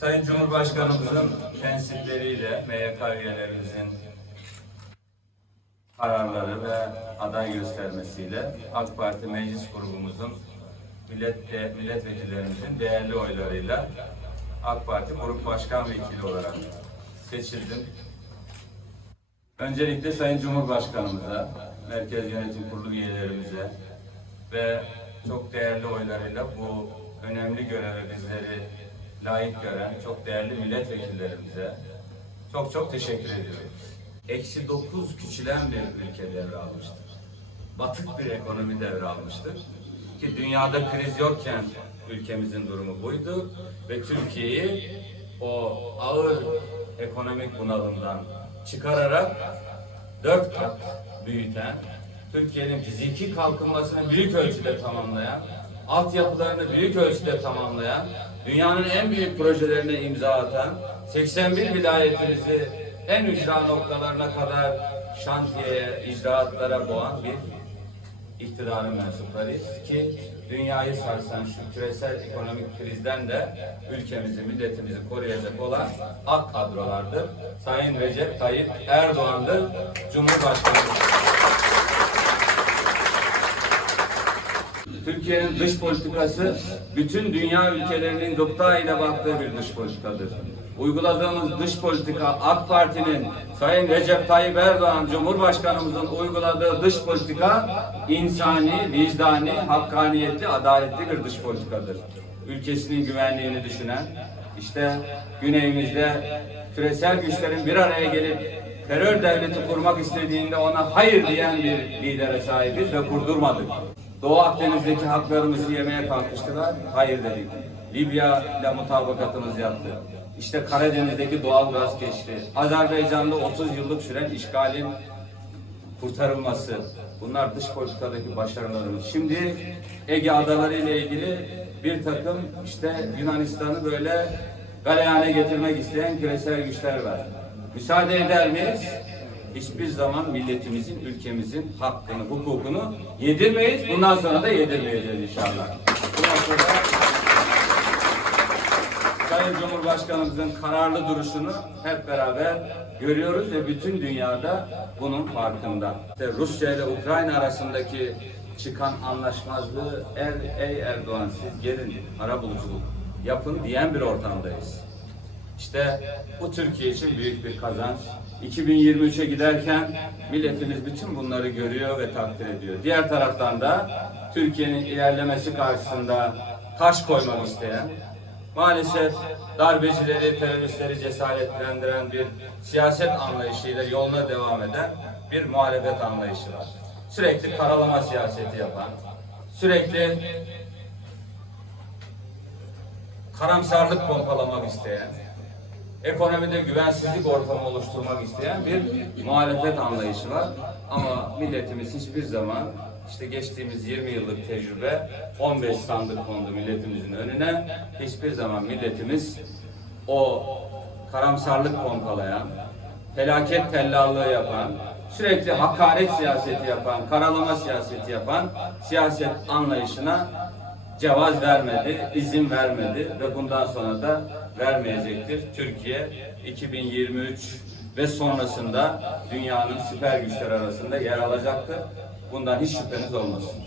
Sayın Cumhurbaşkanımızın tensipleriyle MYK üyelerimizin kararları ve aday göstermesiyle AK Parti Meclis Grubumuzun millet de, milletvekillerimizin değerli oylarıyla AK Parti Grup Başkan Vekili olarak seçildim. Öncelikle Sayın Cumhurbaşkanımıza, Merkez Yönetim Kurulu üyelerimize ve çok değerli oylarıyla bu önemli göreve bizleri layık gören çok değerli milletvekillerimize çok çok teşekkür ediyorum. Eksi dokuz küçülen bir ülke devralmıştır. Batık bir ekonomi devralmıştır. Ki dünyada kriz yokken ülkemizin durumu buydu ve Türkiye'yi o ağır ekonomik bunalımdan çıkararak dört kat büyüten, Türkiye'nin fiziki kalkınmasını büyük ölçüde tamamlayan, altyapılarını büyük ölçüde tamamlayan, dünyanın en büyük projelerine imza atan, 81 vilayetimizi en ücra noktalarına kadar şantiyeye, icraatlara boğan bir iktidarın mensuplarıyız ki dünyayı sarsan şu küresel ekonomik krizden de ülkemizi, milletimizi koruyacak olan AK kadrolardır. Sayın Recep Tayyip Erdoğan'dır, Cumhurbaşkanımız. Türkiye'nin dış politikası bütün dünya ülkelerinin gıpta ile baktığı bir dış politikadır. Uyguladığımız dış politika AK Parti'nin Sayın Recep Tayyip Erdoğan Cumhurbaşkanımızın uyguladığı dış politika insani, vicdani, hakkaniyetli, adaletli bir dış politikadır. Ülkesinin güvenliğini düşünen, işte güneyimizde küresel güçlerin bir araya gelip terör devleti kurmak istediğinde ona hayır diyen bir lidere sahibiz ve kurdurmadık. Doğu Akdeniz'deki haklarımızı yemeye kalkıştılar. Hayır dedik. Libya ile mutabakatımız yaptı. İşte Karadeniz'deki doğal gaz keşfi. Azerbaycan'da 30 yıllık süren işgalin kurtarılması. Bunlar dış politikadaki başarılarımız. Şimdi Ege Adaları ile ilgili bir takım işte Yunanistan'ı böyle galeyana getirmek isteyen küresel güçler var. Müsaade eder miyiz? Hiçbir zaman milletimizin, ülkemizin hakkını, hukukunu yedirmeyiz. Bundan sonra da yedirmeyeceğiz inşallah. Bundan sonra Sayın Cumhurbaşkanımızın kararlı duruşunu hep beraber görüyoruz ve bütün dünyada bunun farkında. İşte Rusya ile Ukrayna arasındaki çıkan anlaşmazlığı er, ey Erdoğan siz gelin arabuluculuk yapın diyen bir ortamdayız. İşte bu Türkiye için büyük bir kazanç. 2023'e giderken milletimiz bütün bunları görüyor ve takdir ediyor. Diğer taraftan da Türkiye'nin ilerlemesi karşısında taş koymak isteyen, maalesef darbecileri, teröristleri cesaretlendiren bir siyaset anlayışıyla yoluna devam eden bir muhalefet anlayışı var. Sürekli karalama siyaseti yapan, sürekli karamsarlık pompalamak isteyen, ekonomide güvensizlik ortamı oluşturmak isteyen bir muhalefet anlayışı var. Ama milletimiz hiçbir zaman işte geçtiğimiz 20 yıllık tecrübe 15 sandık kondu milletimizin önüne. Hiçbir zaman milletimiz o karamsarlık pompalayan, felaket tellallığı yapan, sürekli hakaret siyaseti yapan, karalama siyaseti yapan siyaset anlayışına cevaz vermedi, izin vermedi ve bundan sonra da vermeyecektir. Türkiye 2023 ve sonrasında dünyanın süper güçler arasında yer alacaktır. Bundan hiç şüpheniz olmasın.